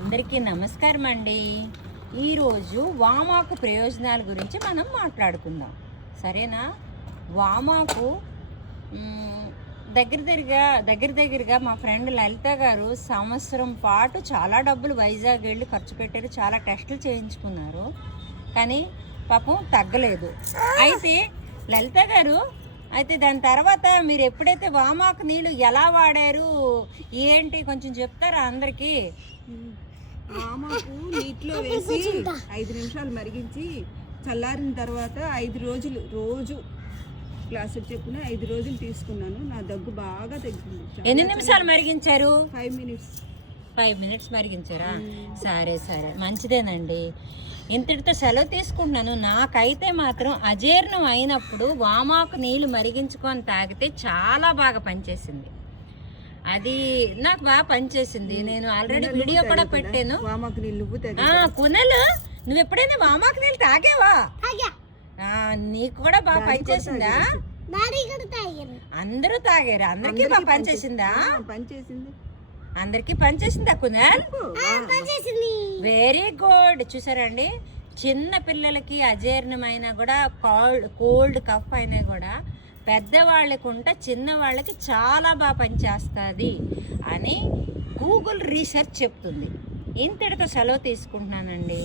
అందరికీ నమస్కారం అండి. ఈరోజు వామాకు ప్రయోజనాల గురించి మనం మాట్లాడుకుందాం, సరేనా? వామాకు దగ్గరగా మా ఫ్రెండ్ లలిత గారు సంవత్సరం పాటు చాలా డబ్బులు వైజాగ్ వెళ్ళి ఖర్చు పెట్టారు, చాలా టెస్టులు చేయించుకున్నారు, కానీ పాపం తగ్గలేదు. అయితే లలిత గారు దాని తర్వాత మీరు ఎప్పుడైతే వామాకు నీళ్ళు ఎలా వాడారు ఏంటి కొంచెం చెప్తారా అందరికీ? వామాకు నీటిలో వేసి 5 నిమిషాలు మరిగించి చల్లారిన తర్వాత 5 రోజులు రోజు గ్లాసులు చెప్పున 5 రోజులు తీసుకున్నాను. నా దగ్గు బాగా తగ్గింది. ఎన్ని నిమిషాలు మరిగించారు? 5 మినిట్స్. 5 మినిట్స్ మరిగించారా? సరే మంచిదేనండి. ఇంతటితో సెలవు తీసుకుంటున్నాను. నాకైతే మాత్రం అజీర్ణం అయినప్పుడు వామాకు నీళ్ళు మరిగించుకొని తాగితే చాలా బాగా పనిచేసింది. అది నాకు బాగా పనిచేసింది. నేను ఆల్రెడీ వీడియో కూడా పెట్టాను. వామాకు నీళ్ళు కునలు, నువ్వు ఎప్పుడైనా వామాకు నీళ్ళు తాగావా? నీకు కూడా బాగా పనిచేసిందా? అందరూ తాగారు, అందరికీ బాగా పనిచేసిందా? అందరికీ పనిచేసిందా కునల్? Very good. చూసారండి, చిన్న పిల్లలకి అజీర్ణమైనా కూడా కోల్డ్ కఫ్ అయినా కూడా పెద్దవాళ్ళకి ఉంటే చిన్నవాళ్ళకి చాలా బాగా పనిచేస్తుంది అని గూగుల్ రీసెర్చ్ చెప్తుంది. ఇంతటితో సెలవు తీసుకుంటున్నానండి.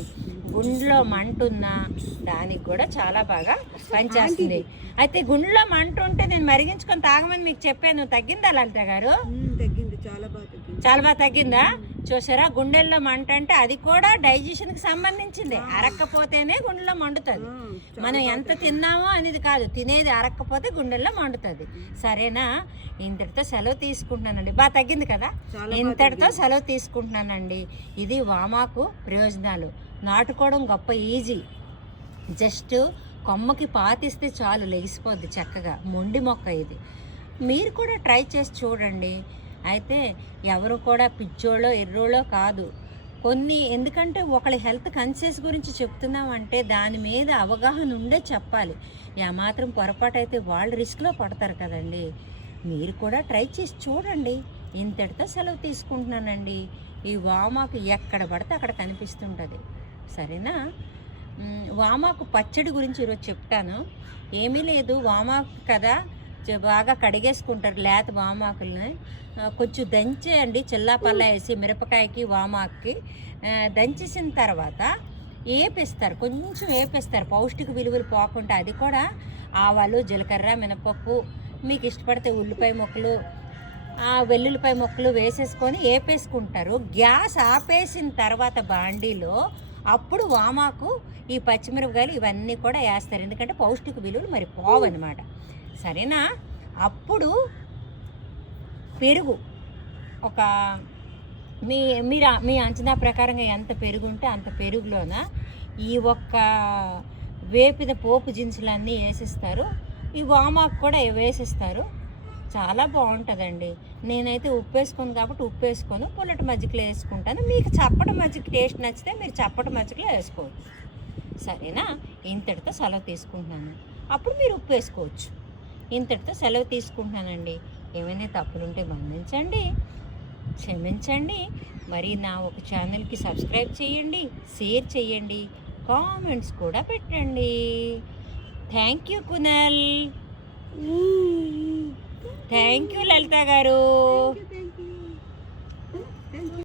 గుండెలో మంట ఉన్నా దానికి కూడా చాలా బాగా పనిచేస్తుంది. అయితే గుండెలో మంట ఉంటే నేను మరిగించుకొని తాగమని మీకు చెప్పాను. తగ్గిందా లలిత గారు? చాలా బాగా తగ్గిందా? చూసారా, గుండెల్లో మంట అంటే అది కూడా డైజెషన్కి సంబంధించింది. అరక్కపోతేనే గుండెలో మండుతుంది. మనం ఎంత తిన్నామో అనేది కాదు, తినేది అరక్కపోతే గుండెల్లో మండుతుంది. సరేనా? ఇంతటితో సెలవు తీసుకుంటున్నానండి. బాగా తగ్గింది కదా? ఇంతటితో సెలవు తీసుకుంటున్నానండి. ఇది వామాకు ప్రయోజనాలు. నాటుకోవడం గొప్ప ఈజీ. జస్ట్ కొమ్మకి పాతిస్తే చాలు, లెగిసిపోద్ది చక్కగా. మొండి మొక్క ఇది. మీరు కూడా ట్రై చేసి చూడండి. అయితే ఎవరు కూడా పిచ్చోళ్ళో ఎర్రోళ్ళో కాదు. ఎందుకంటే ఒకళ్ళ హెల్త్ కన్షియస్ గురించి చెప్తున్నామంటే దాని మీద అవగాహన ఉండే చెప్పాలి. ఏమాత్రం పొరపాటు అయితే వాళ్ళు రిస్క్లో పడతారు కదండి. మీరు కూడా ట్రై చేసి చూడండి. ఇంతటితో సెలవు తీసుకుంటున్నానండి. ఈ వామాకు ఎక్కడ పడితే అక్కడ కనిపిస్తుంటుంది, సరేనా? వామాకు పచ్చడి గురించి ఈరోజు చెప్తాను. ఏమీ లేదు, వామాకు కదా బాగా కడిగేసుకుంటారు లేత వామాకుల్ని. కొంచెం దంచేయండి, చిల్లాపల్లా వేసి మిరపకాయకి వామాకుకి దంచేసిన తర్వాత వేపిస్తారు, కొంచెం వేపిస్తారు పౌష్టిక విలువలు పోకుండా. అది కూడా ఆవాలు, జీలకర్ర, మినపప్పు, మీకు ఇష్టపడితే ఉల్లిపాయ ముక్కలు, వెల్లుల్లిపాయ ముక్కలు వేసేసుకొని వేపేసుకుంటారు. గ్యాస్ ఆపేసిన తర్వాత బాండీలో అప్పుడు వామాకు, ఈ పచ్చిమిరపకాయలు ఇవన్నీ కూడా వేస్తారు. ఎందుకంటే పౌష్టిక విలువలు మరి పోవన్నమాట, సరేనా? అప్పుడు పెరుగు ఒక మీ అంచనా ప్రకారంగా ఎంత పెరుగు ఉంటే అంత పెరుగులోన ఈ ఒక్క వేపిన పోపు దినుసులన్నీ వేసిస్తారు. ఈ వామాకు కూడా వేసిస్తారు. చాలా బాగుంటుందండి. నేనైతే ఉప్పు వేసుకుని కాబట్టి ఉప్పు వేసుకొని పుల్లటి మజ్జిగలో వేసుకుంటాను. మీకు చప్పటి మజ్జిగ టేస్ట్ నచ్చితే మీరు చప్పటి మజ్జిగలో వేసుకోవచ్చు, సరేనా? ఇంతటితో సెలవు తీసుకుంటున్నాను. అప్పుడు మీరు ఉప్పు వేసుకోవచ్చు. ఇంతటితో సెలవు తీసుకుంటున్నానండి. ఏమైనా తప్పులుంటే బంధించండి, క్షమించండి. మరి నా ఒక ఛానల్కి సబ్స్క్రైబ్ చేయండి, షేర్ చేయండి, కామెంట్స్ కూడా పెట్టండి. Thank you Kunal. Thank you Lalitha గారు.